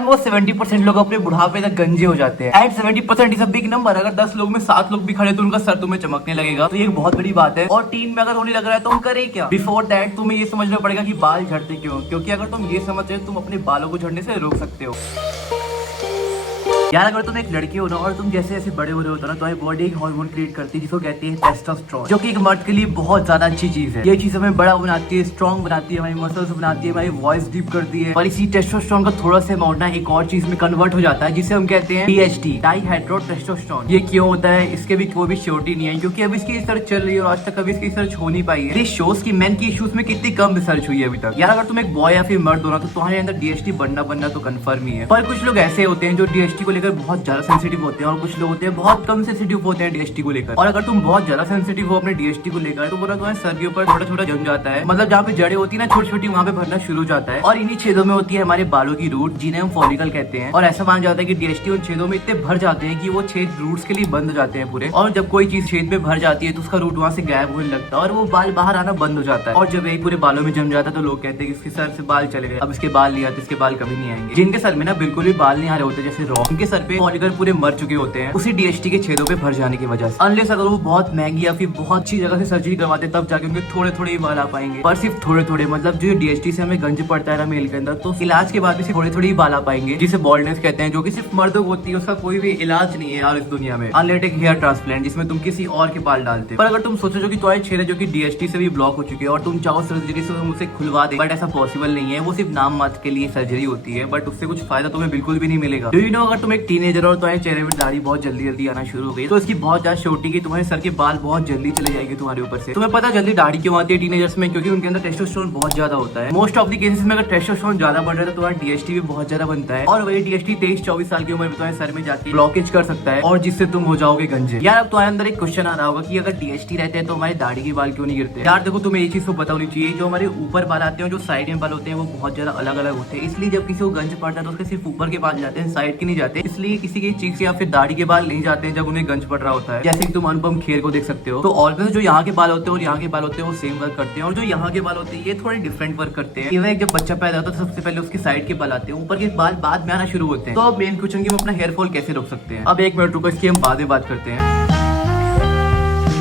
Almost 70% लोग अपने बुढ़ापे तक गंजे हो जाते हैं। And 70% is a big number. अगर 10 लोग में 7 लोग भी खड़े तो उनका सर तुम्हें चमकने लगेगा, तो ये एक बहुत बड़ी बात है। और टीन में अगर होने लग रहा है तो हम करें क्या? बिफोर दैट तुम्हें ये समझना पड़ेगा कि बाल झड़ते क्यों, क्योंकि अगर तुम ये समझ रहे हो तुम अपने बालों को झड़ने से रोक सकते हो। यार अगर तुम एक लड़की हो ना और तुम जैसे जैसे बड़े हो रहे हो ना, तुम्हारी बॉडी एक हार्मोन क्रिएट करती है जिसको कहते हैं टेस्टोस्टेरोन, जो कि एक मर्द के लिए बहुत ज्यादा अच्छी चीज है। ये चीज हमें बड़ा बनाती है, स्ट्रॉन्ग बनाती है, हमारी मसल्स बनाती है, हमारी वॉइस डीप करती है। और इसी टेस्टोस्टेरोन का थोड़ा सा अमाउंट ना एक और चीज में कन्वर्ट हो जाता है जिसे हम कहते हैं DHT, डाईहाइड्रो टेस्टोस्टेरोन। ये क्यों होता है इसके भी कोई भी श्योरिटी नहीं है, क्योंकि अभी इसकी रिसर्च चल रही है और आज तक कभी इसकी रिसर्च हो नहीं पाई है। दिस शोज की मेन की इश्यूज में कितनी कम रिसर्च हुई है अभी तक। यार अगर तुम एक बॉय या फिर मर्द हो ना तो तुम्हारे अंदर DHT बनना तो कंफर्म ही है। पर कुछ लोग ऐसे होते हैं जो DHT को लेकर बहुत ज्यादा सेंसिटिव होते हैं और कुछ लोग होते हैं बहुत कम सेंसिटिव होते हैं DHT को लेकर। और अगर तुम बहुत ज्यादा सेंसिटिव हो अपने DHT को लेकर तो बोला तुम्हारे सर के ऊपर छोटा छोटा जम जाता है, मतलब जहाँ पे जड़ें होती है ना छोटी छोटी, वहाँ पे भरना शुरू हो जाता है। और इन्हीं छेदों में होती है हमारे बालों की रूट, जिन्हें हम फॉलिकल कहते हैं। और ऐसा माना जाता है कि DHT उन छेदों में इतने भर जाते हैं कि वो छेद रूट्स के लिए बंद हो जाते हैं पूरे। और जब कोई चीज छेद में भर जाती है तो उसका रूट वहाँ से गायब होने लगता है और वो बाल बाहर आना बंद हो जाता है। और जब यही पूरे बालों में जम जाता है तो लोग कहते हैं कि इसके सर से बाल चले गए, अब इसके बाल नहीं आते, इसके बाल कभी नहीं आएंगे। जिनके सर में ना बिल्कुल भी बाल नहीं आ रहे होते जैसे रॉक, उनके सर पे फॉलिकल पूरे मर चुके होते हैं उसी DHT के छेदों पे भर जाने की वजह से। अनलेस अगर वो बहुत महंगी या फिर बहुत अच्छी जगह से सर्जरी करवाते तब जाके उनके थोड़े थोड़े ही बाल आ पाएंगे। पर सिर्फ थोड़े थोड़े, मतलब जो DHT से हमें गंज पड़ता है ना मेल के अंदर, तो इलाज के बाद भी सिर्फ थोड़े थोड़े ही बाल आ पाएंगे, जिसे बॉल्डनेस कहते हैं, जो कि सिर्फ मर्दों को होती है। उसका कोई भी इलाज नहीं है यार इस दुनिया में, अनलेस एक हेयर ट्रांसप्लांट जिसमें तुम किसी और के बाल डालते। पर अगर तुम सोचो कि तुम्हारे छेद जो कि DHT से भी ब्लॉक हो चुके हैं और तुम चाहो सर्जरी से उसे खुलवा दे, बट ऐसा पॉसिबल नहीं है। वो सिर्फ नाम मात्र के लिए सर्जरी होती है, बट उससे कुछ फायदा तुम्हें बिल्कुल भी नहीं मिलेगा। डू यू नो, अगर तुम एक टीनेजर और तुम्हारे चेहरे में दाढ़ी बहुत जल्दी जल्दी आना शुरू हो गई तो इसकी बहुत ज्यादा श्योरिटी की तुम्हारे सर के बाल बहुत जल्दी चले जाएंगे तुम्हारे ऊपर से। तुम्हें पता जल्दी दाढ़ी क्यों आती है टीनेजर्स में? क्योंकि उनके अंदर टेस्टोस्टेरोन बहुत ज्यादा होता है। मोस्ट ऑफ द केसेस में अगर टेस्टोस्टेरोन ज्यादा बढ़ रहा है तो तुम्हारा DHT भी बहुत ज्यादा बनता है और वही DHT 23-24 साल की उम्र में तुम्हारे सर में जाके ब्लॉकेज कर सकता है और जिससे तुम हो जाओगे गंजे। यार अब तुम्हारे अंदर एक क्वेश्चन आ रहा होगा कि अगर DHT रहते हैं तो हमारे दाढ़ी के बाल क्यों नहीं गिरते? यार देखो, तुम्हें ये चीज तो पता होनी चाहिए, जो हमारे ऊपर बाल आते हैं, जो साइड में बाल होते हैं, वो बहुत ज्यादा अलग अलग होते हैं। इसलिए जब किसी को गंज पड़ता है तो उसके सिर्फ ऊपर के बाल जाते हैं, साइड के नहीं जाते। इसलिए किसी की चीख या फिर दाढ़ी के बाल नहीं जाते हैं जब उन्हें गंज पड़ रहा होता है। जैसे कि तुम अनुपम खेर को देख सकते हो, तो ऑलवेज जो यहाँ के बाल होते हैं और यहाँ के बाल होते हैं वो सेम वर्क करते हैं, और जो यहाँ के बाल होते हैं ये थोड़े डिफरेंट वर्क करते हैं। इवन जब बच्चा पैदा होता है तो सबसे पहले उसके साइड के बाल आते हैं, ऊपर के बाल बाद में आना शुरू होते हैं। तो अब मेन क्वेश्चन कि हम अपना हेयर फॉल कैसे रोक सकते हैं। अब एक मिनट रुको, इसकी हम बाद में बात करते हैं।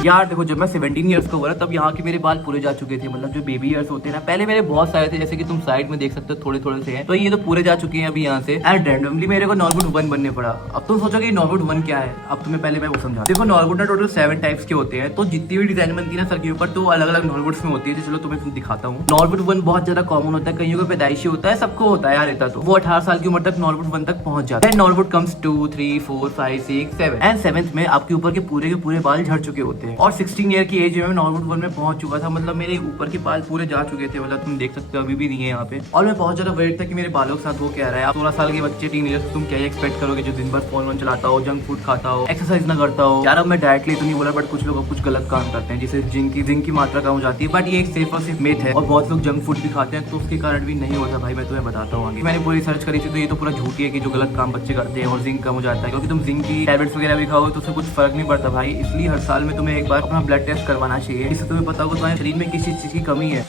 यार देखो, जब मैं 17 ईयर्स का हुआ तब यहाँ के मेरे बाल पूरे जा चुके थे, मतलब जो बेबी ईयर्स होते हैं ना, पहले मेरे बहुत सारे थे, जैसे कि तुम साइड में देख सकते हो थोड़े थोड़े से हैं, तो ये तो पूरे जा चुके हैं अभी यहाँ से। एंड रैंडमली मेरे को नॉर्वुड 1 बनने पड़ा। अब तुम सोचोगे नॉर्वुड 1 क्या है, अब तुम्हें पहले मैं वो समझा। देखो, नॉर्वुड ना टोटल 7 टाइप्स के होते हैं, तो जितनी भी डिजाइन बनती है ना सर के ऊपर तो अलग अलग नॉर्वुड्स में होती है। चलो तुम्हें दिखाता हूँ। नॉर्वुड 1 बहुत ज्यादा कॉमन होता है, कईयों को पैदाइशी होता है, सबको होता है यार रहता, तो वो 18 साल की उम्र तक नॉर्वुड 1 तक पहुंच जाता है। नॉर्वुड कम्स 2, 3, 4, 5, 6, 7 एंड 7th में आपके ऊपर के पूरे बाल झड़ चुके होते हैं। और 16 ईयर की एज में नॉर्वुड 1 में पहुंच चुका था, मतलब मेरे ऊपर के बाल पूरे जा चुके थे, मतलब तुम देख सकते हो अभी भी नहीं है यहाँ पे। और मैं बहुत ज्यादा वेट था कि मेरे बालों के साथ वो क्या रहा है। आप 16 साल के बच्चे टीनेजर तुम क्या एक्सपेक्ट करोगे, जो दिन भर फोन चलाता हो, जंक फूड खाता हो, एक्सरसाइज ना करता हो। यार अब मैं डायरेक्टली तो नहीं बोला, बट कुछ लोग कुछ गलत काम करते हैं जिससे जिंक की मात्रा कम हो जाती है, बट ये एक सिर्फ और सिर्फ मिथ है। और बहुत लोग जंक फूड भी खाते हैं तो उसके कारण भी नहीं होता भाई, मैं तुम्हें बताता हूँ आगे। मैंने पूरी रिसर्च करी थी तो ये तो पूरा झूठी है कि जो गलत काम बच्चे करते हैं और जिंक कम हो जाता है, क्योंकि तुम जिंक की टैबलेट्स वगैरह भी खाओ तो उससे कुछ फर्क नहीं पड़ता भाई। इसलिए हर साल में तुम्हें एक बार अपना ब्लड टेस्ट करवाना चाहिए, इससे तुम्हें पता होगा तुम्हारे शरीर में किसी चीज की कमी है।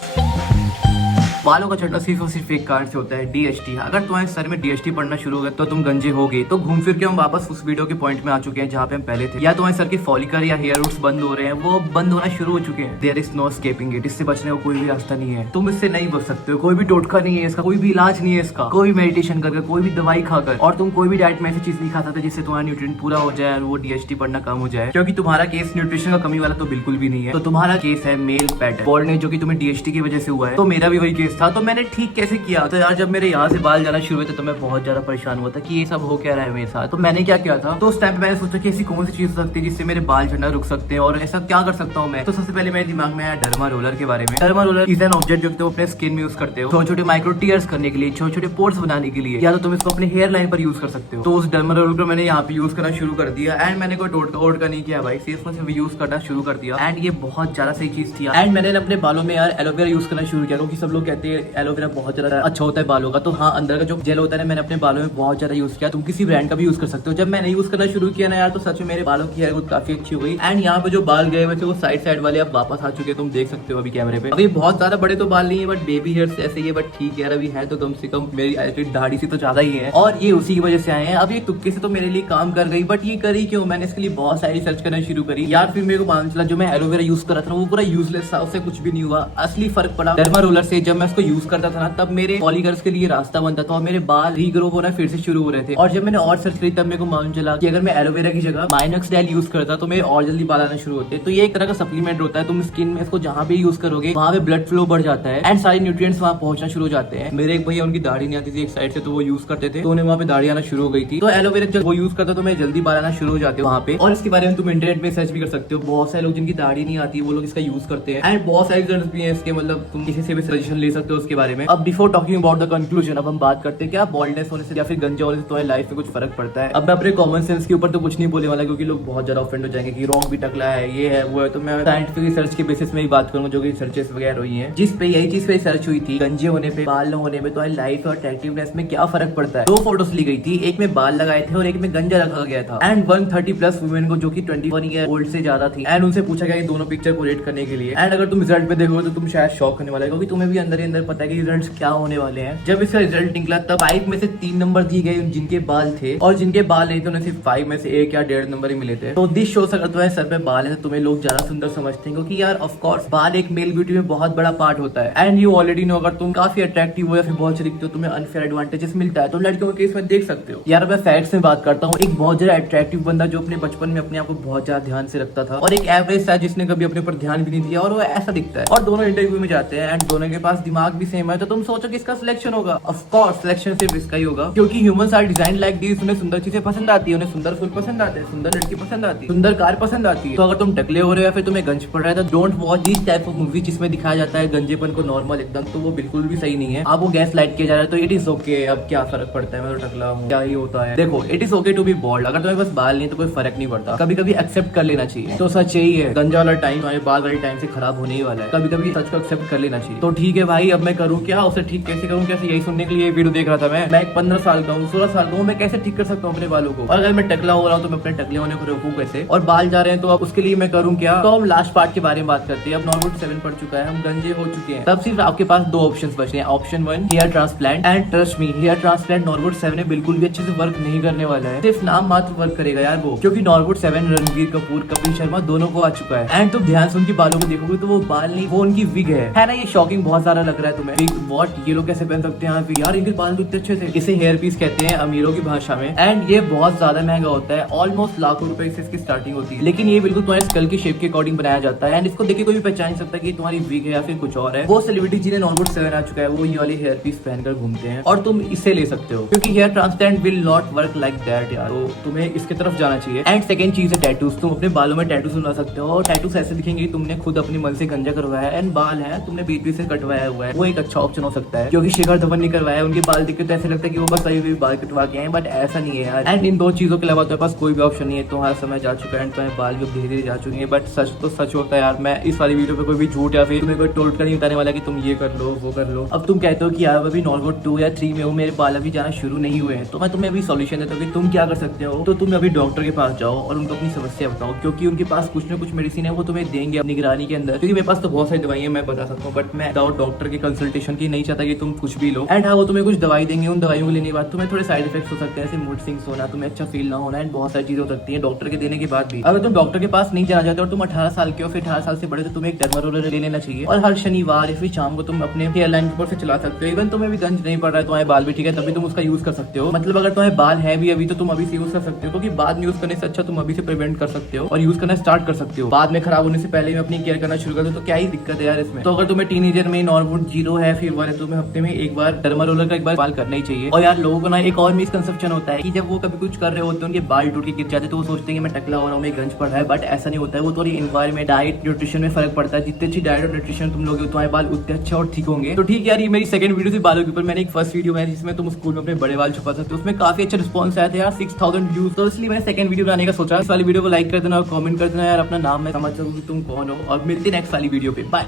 बालों का झड़ना सिर्फ और सिर्फ एक कारण से होता है, DHT। अगर तुम्हारे सर में DHT पड़ना शुरू हो गया तो तुम गंजे हो गए। तो घूम फिर के हम वापस उस वीडियो के पॉइंट में आ चुके हैं जहाँ पे हम पहले थे। या तुम्हारे सर के फॉलिकल या हेयर रूट्स बंद हो रहे हैं, वो बंद होना शुरू हो चुके हैं। There is no escaping it. इससे बचने का कोई भी रास्ता नहीं है, तुम इससे नहीं बच सकते हो। कोई भी टोटका नहीं है इसका, कोई भी इलाज नहीं है इसका, कोई भी मेडिटेशन करके, कोई भी दवाई खाकर, और तुम कोई भी डाइट में ऐसी चीज नहीं खा सकते जिससे तुम्हारा न्यूट्रिएंट पूरा हो जाए और वो DHT पड़ना कम हो जाए। क्योंकि तुम्हारा केस न्यूट्रिशन का कमी वाला तो बिल्कुल भी नहीं है। तो तुम्हारा केस है मेल पैटर्न बॉल्डनेस, जो कि तुम्हें DHT की वजह से हुआ है। तो मेरा भी वही केस था। तो मैंने ठीक कैसे किया, तो यार जब मेरे यहाँ से बाल जाना शुरू हुए थे तो मैं बहुत ज्यादा परेशान हुआ था कि ये सब हो क्या रहा है मेरे साथ। तो मैंने क्या किया था, तो उस टाइम पे मैंने सोचा कि ऐसी कौन सी चीज हो सकती है जिससे मेरे बाल झड़ना रुक सकते हैं और ऐसा क्या कर सकता हूँ मैं। तो सबसे पहले मेरे दिमाग में आया डर्मा रोलर के बारे में। Derma roller is an object जो तुम अपने स्किन में यूज करते हो छोटे छोटे माइक्रो टीयर्स करने के लिए, छोटे छोटे पोर्स बनाने के लिए, या तो तुम इसको अपने हेयर लाइन पर यूज कर सकते हो। तो उस डर्मा रोलर को मैंने यहाँ पे यूज करना शुरू कर दिया एंड मैंने कोई टोटका नहीं किया भाई, सिर्फ यूज करना शुरू कर दिया एंड ये बहुत ज्यादा सही चीज थी। एंड मैंने अपने बालों में यार एलोवेरा यूज करना शुरू किया, क्योंकि सब लोग कहते कहते हैं एलोवेरा बहुत ज्यादा अच्छा होता है बालों का। तो हाँ, अंदर का जो जेल होता है ना, मैंने अपने बालों में बहुत ज्यादा यूज किया। तुम किसी ब्रांड का भी यूज कर सकते हो। जब मैंने यूज करना शुरू किया ना यार, तो सच में मेरे बालों की हेयर ग्रोथ काफी अच्छी हो गई। एंड यहाँ पे जो बाल गए हुए थे वो साइड वाले अब वापस आ चुके हैं, तुम देख सकते हो अभी कैमरे पे। अभी बहुत ज्यादा बड़े तो बाल नहीं है, बट बेबी हेयर्स ऐसे ही है, बट ठीक है यार, अभी है तो कम से कम मेरी दाढ़ी से तो ज्यादा ही है, और ये उसी की वजह से आए हैं। अब ये तुक्के से तो मेरे लिए काम कर गई, बट ये करी क्यों? मैंने इसके लिए बहुत सारी रिसर्च करना शुरू करी यार। फिर मेरे को मालूम चला जो मैं एलोवेरा यूज कर रहा था वो पूरा यूजलेस था, उससे कुछ भी नहीं हुआ। असली फर्क पड़ा डर्मा रोलर से। जब मैं इसको यूज करता था ना, तब मेरे पॉलीकर्स के लिए रास्ता बनता था और मेरे बाल रीग्रो होना फिर से शुरू हो रहे थे। और जब मैंने और सर्च करी तब मेरे को मालूम चला कि अगर मैं एलोवेरा की जगह माइनॉक्सिडिल यूज करता तो मेरे और जल्दी बाल आना शुरू होते। तो ये एक तरह का सप्लीमेंट होता है, तुम स्किन में इसको जहां भी यूज करोगे वहां पे ब्लड फ्लो बढ़ जाता है एंड सारे न्यूट्रिएंट्स वहां पहुंचना शुरू हो जाते हैं। मेरे एक भैया, उनकी दाढ़ी नहीं आती थी एक साइड से, तो वो यूज करते थे, तो उन्हें वहां पे दाढ़ी आना शुरू हो गई थी। तो एलोवेरा जब वो यूज करता तो मैं जल्दी बाल आना शुरू हो जाते वहां पे। और इसके बारे में तुम इंटरनेट में सर्च भी कर सकते हो। बहुत सारे लोग जिनकी दाढ़ी नहीं आती वो लोग इसका यूज करते हैं एंड बहुत सारे रिजल्ट्स भी हैं इसके। मतलब तुम किसी से भी सजेशन ले सकते हो उसके बारे में। अब before talking about the conclusion, अब हम बात करते हैं क्या बॉल्डनेस होने से या फिर गंजा होने से तुम्हारी लाइफ में कुछ फर्क पड़ता है। अब मैं अपने कॉमन सेंस के ऊपर तो कुछ नहीं बोलने वाला, क्योंकि लोग बहुत ज्यादा ऑफेंड हो जाएंगे कि रॉन्ग भी टकला है, ये है वो है। तो मैं साइंटिफिक रिसर्च के बेसिस में ही बात करूंगा, जो कि रिसर्चेस वगैरह हुई है, जिस पे यही चीज पे रिसर्च हुई थी, गंजे होने पे, बाल न होने में तुम्हारी लाइफ और अट्रैक्टिवनेस में क्या फर्क पड़ता है। 2 फोटोज ली गई थी, एक में बाल लगाए थे और एक में गंजा रखा गया था। एंड 130+ वुमेन को, जो कि 21 ईयर ओल्ड से ज्यादा थी, एंड उनसे पूछा गया दोनों पिक्चर को रेट करने के लिए। एंड अगर तुम रिजल्ट पे देखोगे तो तुम शायद शॉक होने वाले, क्योंकि तुम्हें भी अंदर ही अंदर पता है कि रिजल्ट्स क्या होने वाले हैं। जब इसका रिजल्ट निकला तब 5 में से 3 नंबर दिए गए जिनके बाल थे, और जिनके बाल नहीं थे उन्हें सिर्फ 5 में से 1 या 1.5 नंबर ही मिले थे। तो दिस शोस अगर तुम्हारे सर पे बाल है तो तुम्हें लोग ज्यादा सुंदर समझते हैं, क्योंकि यार ऑफ कोर्स बाल एक मेल ब्यूटी में बहुत बड़ा पार्ट होता है। एंड यू ऑलरेडी नो, अगर तुम काफी अट्रैक्टिव हो या फिर बहुत अच्छे दिखते हो, तुम्हें अनफेयर एडवांटेजेस मिलता है। तो लड़कियों के केस में देख सकते हो यार। मैं फैक्ट्स में बात करता हूँ, एक बहुत ज्यादा अट्रैक्टिव बंदा जो अपने बचपन में अपने आप को बहुत ज्यादा ध्यान से रखता था, और एक एवरेज था जिसने कभी अपने ऊपर ध्यान भी नहीं दिया, और वो ऐसा दिखता है। और दोनों इंटरव्यू में जाते हैं एंड दोनों के पास दिमाग भी सेम है। तो तुम सोचो किसका सिलेक्शन होगा? ऑफ कोर्स सिलेक्शन सिर्फ इसका ही होगा, क्योंकि humans are design like this. उन्हें सुंदर चीजें पसंद आती है, उन्हें सुंदर फूल पसंद आते हैं, सुंदर लड़की पसंद आती है, सुंदर कार पसंद आती है। तो अगर तुम टकले हो रहे हो या फिर तुम्हें गंज पड़ रहा है, तो don't watch this type of movie जिसमें दिखाया जाता है गंजेपन को नॉर्मल एकदम। तो वो बिल्कुल भी सही नहीं है। आप वो गैस लाइट किया जा रहा है, तो इट इज ओके। अब क्या फर्क पड़ता है, मैं तो टकला हूँ, क्या ही होता है। देखो, it is okay to be bold. अगर तुम्हें बस बाल नहीं तो कोई फर्क नहीं पड़ता, कभी कभी एक्सेप्ट कर लेना चाहिए। तो सच यही है, गंजा वाला टाइम तुम्हारे बाल वाले टाइम से खराब होने ही वाला है। कभी कभी सच को एक्सेप्ट कर लेना चाहिए। तो ठीक है भाई, अब मैं करूँ क्या? उसे ठीक कैसे करूँ? कैसे? यही सुनने के लिए वीडियो देख रहा था मैं एक 15 साल का हूँ, 16 साल का हूँ, मैं कैसे ठीक कर सकता हूँ अपने बालों को? और अगर मैं टकला हो रहा हूँ तो मैं अपने टकले होने को रोकूं कैसे? और बाल जा रहे हैं तो अब उसके लिए मैं करूँ क्या? तो हम लास्ट पार्ट के बारे में बात करते हैं। अब नॉर्मल 7 पड़ चुका है, हम गंजे हो चुके हैं, तब सिर्फ आपके पास 2 ऑप्शंस बचे हैं। Option 1 hair transplant, and trust me, hair transplant normal 7 में बिल्कुल भी अच्छे से वर्क नहीं करने वाला है। सिर्फ नाम मात्र वर्क करेगा यार वो, क्योंकि नॉर्मल 7 रणवीर कपूर, कपिल शर्मा दोनों को आ चुका है। एंड तुम ध्यान से उनकी बालों को देखोगे तो वो बाल नहीं, वो उनकी विग है ना? ये शॉकिंग बहुत सारा लग रहा है तुम्हें? व्हाट, ये लोग कैसे पहन सकते हैं यार? इनके बाल तो इतने अच्छे थे। इसे हेयर पीस कहते हैं अमीरों की भाषा में, एंड ये बहुत ज्यादा महंगा होता है। ऑलमोस्ट लाखों रुपए से इसकी स्टार्टिंग होती है, लेकिन ये बिल्कुल तुम्हारे स्कल की शेप के अकॉर्डिंग बनाया जाता है। एंड इसको देख के कोई भी पहचान सकता है कि तुम्हारी विग है या फिर कुछ और है। वो सेलिब्रिटी जिन्हें नॉर्मल 7 आ चुका है वो ये वाली हेयर पीस पहनकर घूमते हैं, और तुम इसे ले सकते हो, क्योंकि hair transplant will not work like that यार। तो तुम्हें इसके तरफ जाना चाहिए। एंड सेकंड चीज है टैटूज। तुम अपने बालों में टैटूज बना सकते हो, और टैटूज ऐसे दिखेंगे तुमने खुद अपने मन से गंजा करवाया है। एंड बाल है तुमने बीच से कटवाया हुआ है, वो एक अच्छा ऑप्शन हो सकता है। क्योंकि शिखर धवन ने करवाया, उनके बाल दिखे तो ऐसे लगता है कि वो बस अभी बाल कटवा के आए, बट ऐसा नहीं है यार। एंड इन 2 चीजों के अलावा तुम्हारे पास कोई भी ऑप्शन नहीं है। तुम्हारा समय जा चुका है एंड तुम्हारे बाल भी धीरे धीरे जा चुके हैं। बट सच तो सच होता है यार। मैं इस वाली वीडियो पे कोई भी झूठ या फिर तुम्हें कोई टोट कर नहीं बताने वाला कि तुम ये कर लो वो कर लो। अब तुम कहते हो कि यार अभी नॉर्मल 2 या 3 में हो, मेरे बाल अभी जाना शुरू नहीं हुए हैं, तो मैं तुम्हें अभी सॉल्यूशन देता हूँ कि तुम क्या कर सकते हो। तो तुम अभी डॉक्टर के पास जाओ और उनको अपनी समस्या बताओ, क्योंकि उनके पास कुछ ना कुछ मेडिसिन है वो तुम्हें देंगे निगरानी के अंदर। क्योंकि मेरे पास तो बहुत सारी दवाइयां मैं बता सकता हूँ, बट मैं विदाउट डॉक्टर की कंसल्टेशन की नहीं चाहता कि तुम कुछ भी लो। एंड हाँ, वो तुम्हें कुछ दवाई देंगे, उन दवाइयों को लेने के बाद तुम्हें थोड़े साइड इफेक्ट्स हो सकते हैं, जैसे मूड स्विंग्स होना, तुम्हें अच्छा फील ना होना, एंड बहुत सारी चीजें हो सकती है डॉक्टर के देने के बाद भी। अगर तुम डॉक्टर के पास नहीं जाना चाहते और तुम 18 साल के हो, फिर 18 साल से बड़े, तो तुम्हें एक डर्मा रोलर ले लेना चाहिए, और हर शनिवार या फिर शाम को तुम अपने हेयर लाइन के ऊपर से चला सकते हो। इवन तुम्हें भी गंज नहीं पड़ रहा है, तुम्हारे बाल भी ठीक है, तभी तुम उसका यूज कर सकते हो। मतलब अगर तुम्हारे बाल है भी अभी तो तुम अभी से यूज कर सकते हो, क्योंकि बाद में यूज करने से अच्छा तुम अभी से प्रिवेंट कर सकते हो और यूज करना स्टार्ट कर सकते हो। बाद में खराब होने से पहले अपनी केयर करना शुरू कर दो, तो क्या ही दिक्कत है यार इसमें। तो अगर तुम्हें टीनेजर में नॉर्मल 0 है फिर 1 है, तुम्हें हफ्ते में एक बार डर्मा रोलर का एक बार बाल करना ही चाहिए। और यार लोगों को ना एक और मिसकंसेप्शन होता है कि जब वो कभी कुछ कर रहे होते हैं उनके बाल टूट के गिर जाते, तो वो सोचते हैं कि मैं टकला हो रहा हूँ, मैं गंज पड़ रहा है, बट ऐसा नहीं होता है। वो थोड़ी एनवायरमेंट, डाइट, न्यूट्रिशन में फर्क पड़ता है। जितनी अच्छी डाइट और न्यूट्रिशन तुम लोगे तुम्हारे बाल उतने अच्छे और ठीक होंगे। तो ठीक है यार, ये मेरी सेकंड वीडियो थी बालों के ऊपर। मैंने एक फर्स्ट वीडियो बनाई जिसमें तुम स्कूल में अपने बड़े बाल छुपा सकते हो, उसमें काफी अच्छा रिस्पॉन्स आया था यार, 6000 व्यूज। तो इसलिए मैंने सेकंड वीडियो बनाने का सोचा। इस वाली वीडियो को लाइक कर देना और कमेंट कर देना यार, अपना नाम मैं समझ सकूँ कि तुम कौन हो। और मिलते नेक्स्ट वाली वीडियो पे, बाय।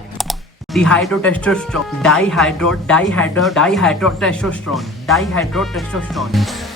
डिहाइड्रोटेस्टोस्टेरोन, डाईहाइड्रोटेस्टोस्टेरोन।